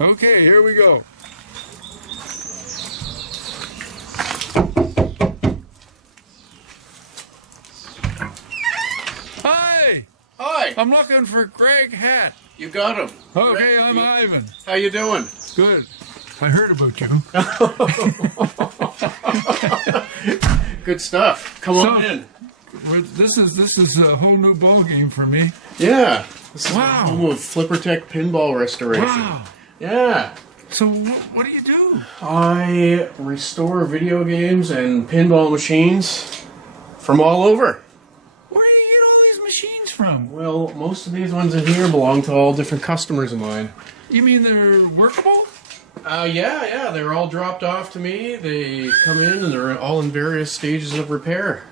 Okay, here we go. Hi! Hi! I'm looking for Greg Hatt. You got him. Okay, I'm Ivan. How you doing? Good. I heard about you. Good stuff. Come on in. This is a whole new ball game for me. Yeah. This is Wow. the home of Flippertech Pinball Restoration. Wow. Yeah. So what do you do? I restore video games and pinball machines from all over. Where do you get all these machines from? Well, most of these ones in here belong to all different customers of mine. You mean they're workable? Yeah. They're all dropped off to me. They come in and they're all in various stages of repair.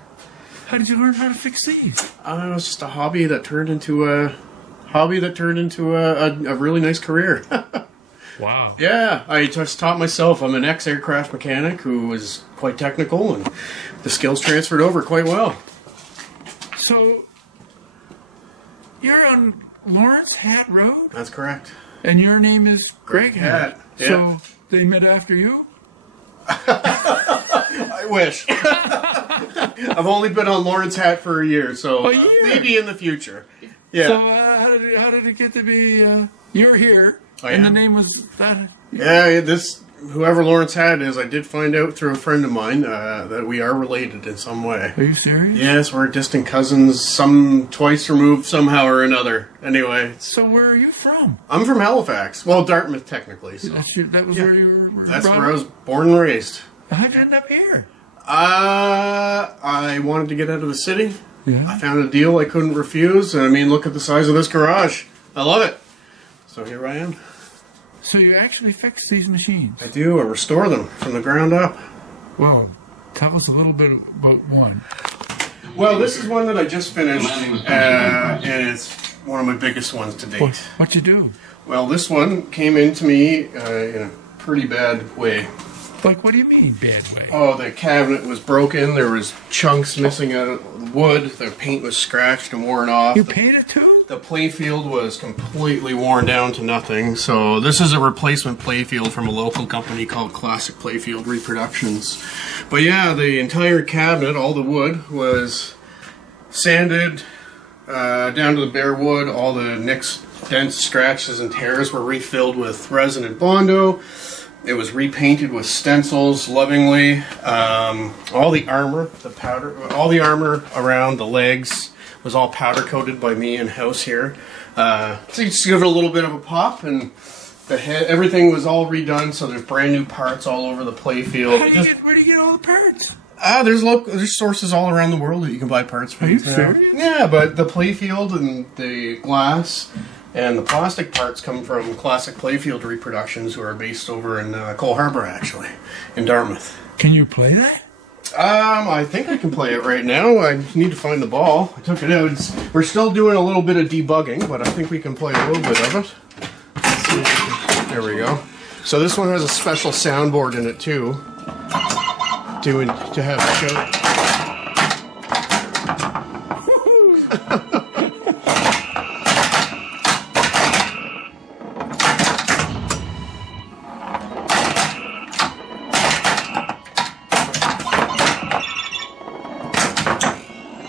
How did you learn how to fix these? It was just a hobby that turned into a really nice career. Wow. Yeah, I just taught myself. I'm an ex-aircraft mechanic who was quite technical, and the skills transferred over quite well. So, you're on Lawrence Hatt Road? That's correct. And your name is Greg Hatt. Yeah. So, they met after you? I wish. I've only been on Lawrence Hatt for a year, so A year? maybe in the future. Yeah. So, how did it get to be, you're here, and the am. name was that? Yeah, whoever Lawrence Hatt is, I did find out through a friend of mine that we are related in some way. Are you serious? Yes, we're distant cousins, twice removed somehow or another. Anyway. So, where are you from? I'm from Halifax. Well, Dartmouth, technically. So. That was where you were That's brought where I up? was born and raised. How'd you end up here? I wanted to get out of the city. Yeah. I found a deal I couldn't refuse. And I mean, look at the size of this garage. I love it. So here I am. So you actually fix these machines? I do. I restore them from the ground up. Well, tell us a little bit about one. Well, this is one that I just finished, and it's one of my biggest ones to date. What you do? Well, this one came into me in a pretty bad way. Like, what do you mean, bad way? Oh, the cabinet was broken. There was chunks missing out of the wood. The paint was scratched and worn off. You paid it too? The playfield was completely worn down to nothing. So this is a replacement playfield from a local company called Classic Playfield Reproductions. But yeah, the entire cabinet, all the wood, was sanded down to the bare wood. All the nicks, dents, scratches, and tears were refilled with resin and Bondo. It was repainted with stencils lovingly. All the armor, all the armor around the legs was all powder coated by me in-house here. So you just give it a little bit of a pop, and the head, everything was all redone. So there's brand new parts all over the playfield. Where do you get all the parts? There's sources all around the world that you can buy parts from. Are you serious? Yeah, but the playfield and the glass and the plastic parts come from Classic Playfield Reproductions, who are based over in Cole Harbour, actually, in Dartmouth. Can you play that? I think I can play it right now. I need to find the ball. I took it out. We're still doing a little bit of debugging, but I think we can play a little bit of it. Let's see. There we go. So this one has a special soundboard in it too, to have a show.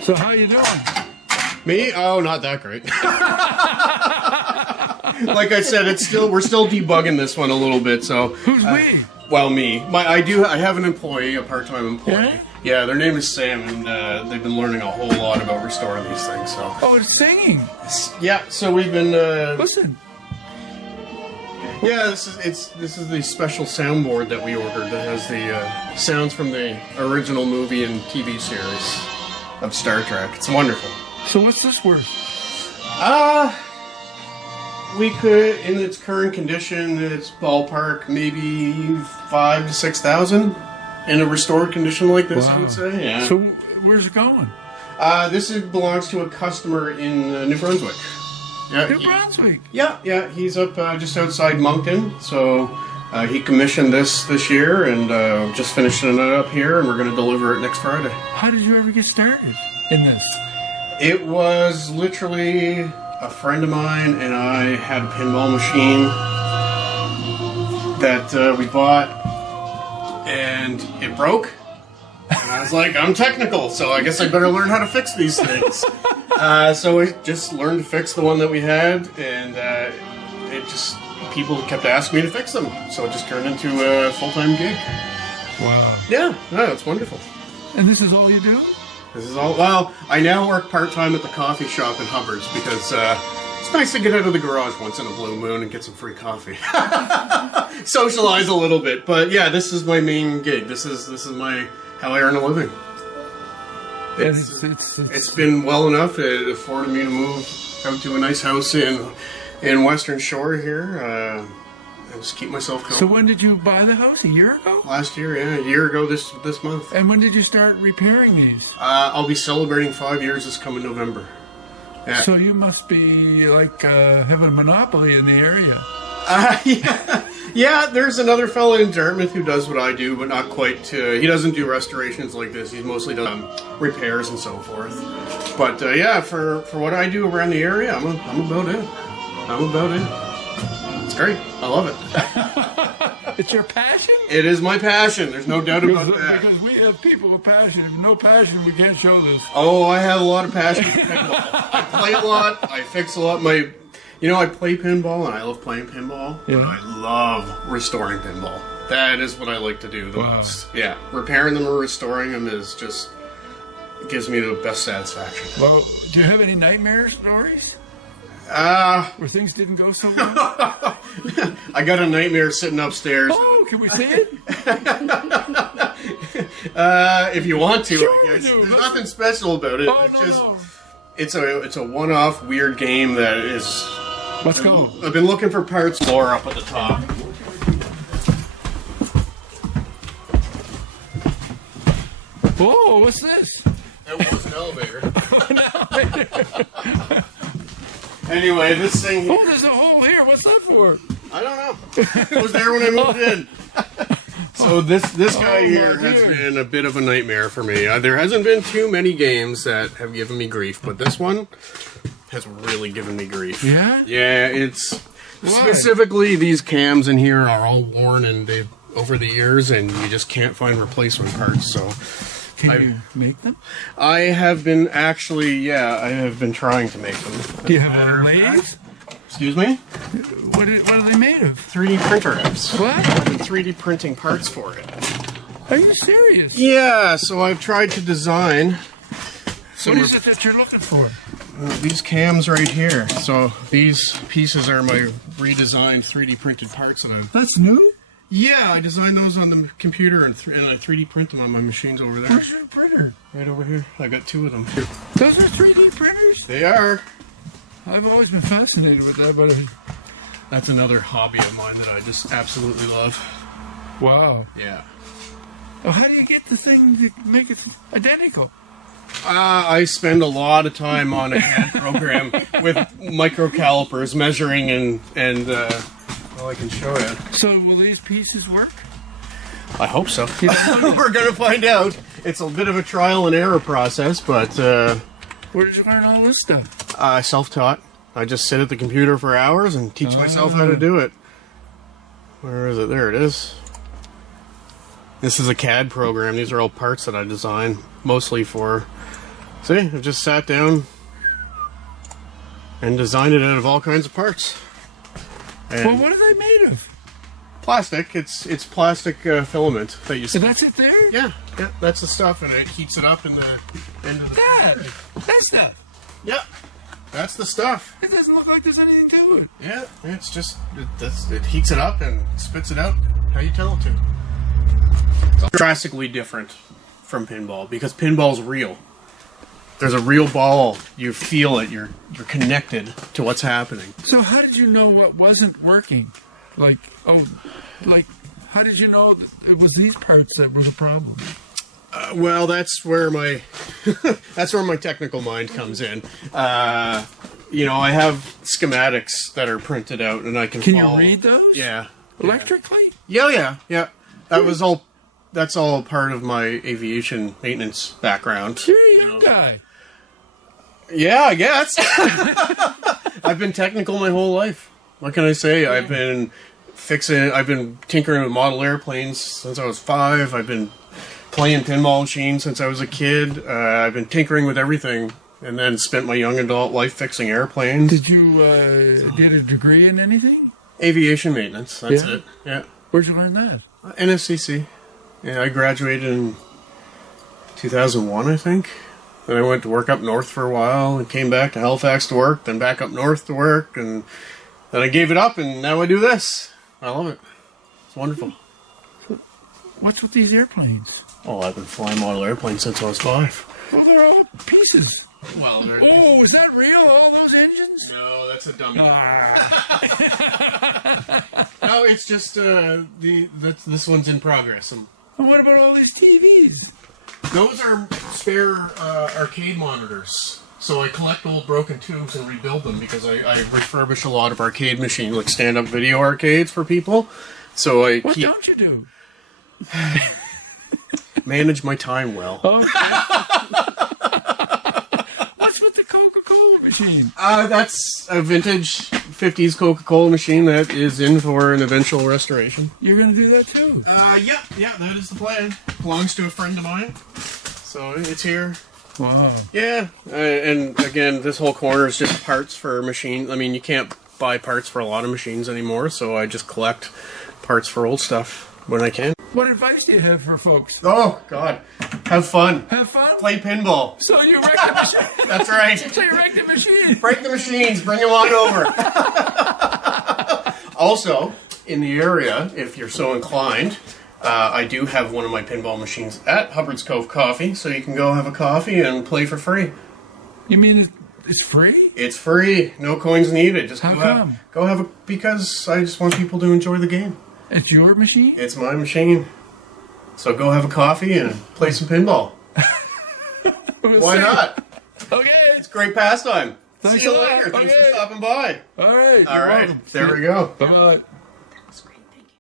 So how you doing? Me? Oh, not that great. Like I said, we're still debugging this one a little bit. So Who's we? Well, me. I have an employee, a part-time employee. Yeah? Yeah, their name is Sam, and they've been learning a whole lot about restoring these things. So Oh, it's singing. yeah, so we've been. Listen. Yeah, this is the special soundboard that we ordered that has the sounds from the original movie and TV series of Star Trek. It's wonderful. So what's this worth? We could, in its current condition, its ballpark, maybe 5,000 to 6,000 in a restored condition like this. Wow. I would say. Yeah. So where's it going? Belongs to a customer in New Brunswick. Yeah. New Brunswick. Yeah. He's up just outside Moncton. So he commissioned this year, and just finishing it up here, and we're going to deliver it next Friday. How did you ever get started in this? It was literally a friend of mine and I had a pinball machine that we bought, and it broke. And I was like, I'm technical, so I guess I better learn how to fix these things. So I just learned to fix the one that we had, and people kept asking me to fix them, so it just turned into a full-time gig. Wow. Yeah, no, it's wonderful. And this is all you do? This is all. Well, I now work part-time at the coffee shop in Hubbard's because it's nice to get out of the garage once in a blue moon and get some free coffee. Socialize a little bit, but yeah, this is my main gig. This is my how I earn a living. It's been well enough. It afforded me to move out to a nice house in Western Shore here. And just keep myself going. So when did you buy the house? A year ago? Last year, yeah, a year ago this month. And when did you start repairing these? I'll be celebrating 5 years this coming November. Yeah. So you must be like having a monopoly in the area. Yeah, there's another fellow in Dartmouth who does what I do, but not quite. He doesn't do restorations like this. He's mostly done repairs and so forth. But yeah, for what I do around the area, I'm about it. I'm about it. It's great. I love it. It's your passion? It is my passion. There's no doubt about that. Because we have people with passion. If no passion, we can't show this. Oh, I have a lot of passion for pinball. I play a lot. I fix a lot. I play pinball, and I love playing pinball. Yeah. But I love restoring pinball. That is what I like to do the most. Yeah, repairing them or restoring them is just gives me the best satisfaction. Well, do you have any nightmare stories? Where things didn't go so well? I got a nightmare sitting upstairs. Oh, can we see it? If you want to, sure I guess. There's nothing special about it. Oh, It's a one-off weird game that is. Let's go. I've been looking for parts. Floor up at the top. Whoa, what's this? That was an elevator. Anyway, this thing here. Oh, there's a hole here. What's that for? I don't know. It was there when I moved in. So this guy here has been a bit of a nightmare for me. There hasn't been too many games that have given me grief, but this one has really given me grief. Yeah? Yeah, it's... Why? Specifically, these cams in here are all worn and they've over the years, and you just can't find replacement parts, so... Can you make them? I have been actually, I have been trying to make them. Do you have a lathe? Excuse me? What are they made of? 3D printer apps. What? I've been 3D printing parts for it. Are you serious? Yeah, so I've tried to design... What is it that you're looking for? These cams right here. So these pieces are my redesigned 3D printed parts that I've... That's new? Yeah, I designed those on the computer and I 3D print them on my machines over there. Where's your printer? Right over here. I got 2 of them. Those are 3D printers? They are. I've always been fascinated with that, but... That's another hobby of mine that I just absolutely love. Wow. Yeah. Well, how do you get the thing to make it identical? I spend a lot of time on a Hatt program with micro calipers measuring and well, I can show you. So will these pieces work? I hope so. We're going to find out. It's a bit of a trial and error process, but... Where did you learn all this stuff? Self-taught. I just sit at the computer for hours and teach myself how to do it. Where is it? There it is. This is a CAD program. These are all parts that I design, mostly for... See, I've just sat down and designed it out of all kinds of parts. And well, what are they made of? Plastic. It's plastic filament that you. So that's it there? Yeah, that's the stuff, and it heats it up in the end of the. That stuff. Yeah, that's the stuff. It doesn't look like there's anything to it. Yeah, it's just it heats it up and spits it out how you tell it to. It's drastically different from pinball because pinball's real. There's a real ball. You feel it. You're connected to what's happening. So how did you know what wasn't working? How did you know that it was these parts that were the problem? Well, that's where my technical mind comes in. I have schematics that are printed out, and I can. Can you read those? Yeah. Electrically? Yeah. That's all part of my aviation maintenance background. You're a young guy. Yeah, I guess. I've been technical my whole life. What can I say? I've been I've been tinkering with model airplanes since I was 5. I've been playing pinball machines since I was a kid. I've been tinkering with everything, and then spent my young adult life fixing airplanes. Did you get a degree in anything? Aviation maintenance, that's it. Yeah. Where'd you learn that? NSCC. Yeah, I graduated in 2001, I think. Then I went to work up north for a while and came back to Halifax to work, then back up north to work, and then I gave it up, and now I do this. I love it. It's wonderful. What's with these airplanes? Oh, I've been flying model airplanes since I was 5. Well, they're all pieces. Well, Oh, is that real? All those engines? no, that's a dummy. Ah. No, it's just this one's in progress. And what about all these TVs? Those are spare arcade monitors. So I collect old broken tubes and rebuild them because I refurbish a lot of arcade machines, like stand-up video arcades for people. So What don't you do? manage my time well. Okay. What's with the Coca-Cola machine? That's a vintage 50s Coca-Cola machine that is in for an eventual restoration. You're going to do that too? Yeah, that is the plan. Belongs to a friend of mine. So it's here. Wow. Yeah, and again, this whole corner is just parts for machines. I mean, you can't buy parts for a lot of machines anymore, so I just collect parts for old stuff when I can. What advice do you have for folks? Oh, God. Have fun. Have fun? Play pinball. So you wreck the machine? That's right. So you wreck the machine? Break the machines. Bring them on over. Also, in the area, if you're so inclined, I do have one of my pinball machines at Hubbard's Cove Coffee, so you can go have a coffee and play for free. You mean it's free? It's free. No coins needed. Just How come? Go have a... Because I just want people to enjoy the game. It's your machine? It's my machine. So go have a coffee and play some pinball. Why not? Okay. It's great pastime. Thanks See you a lot. later. Thanks Okay. for stopping by. All right. All right. There we go. Bye-bye.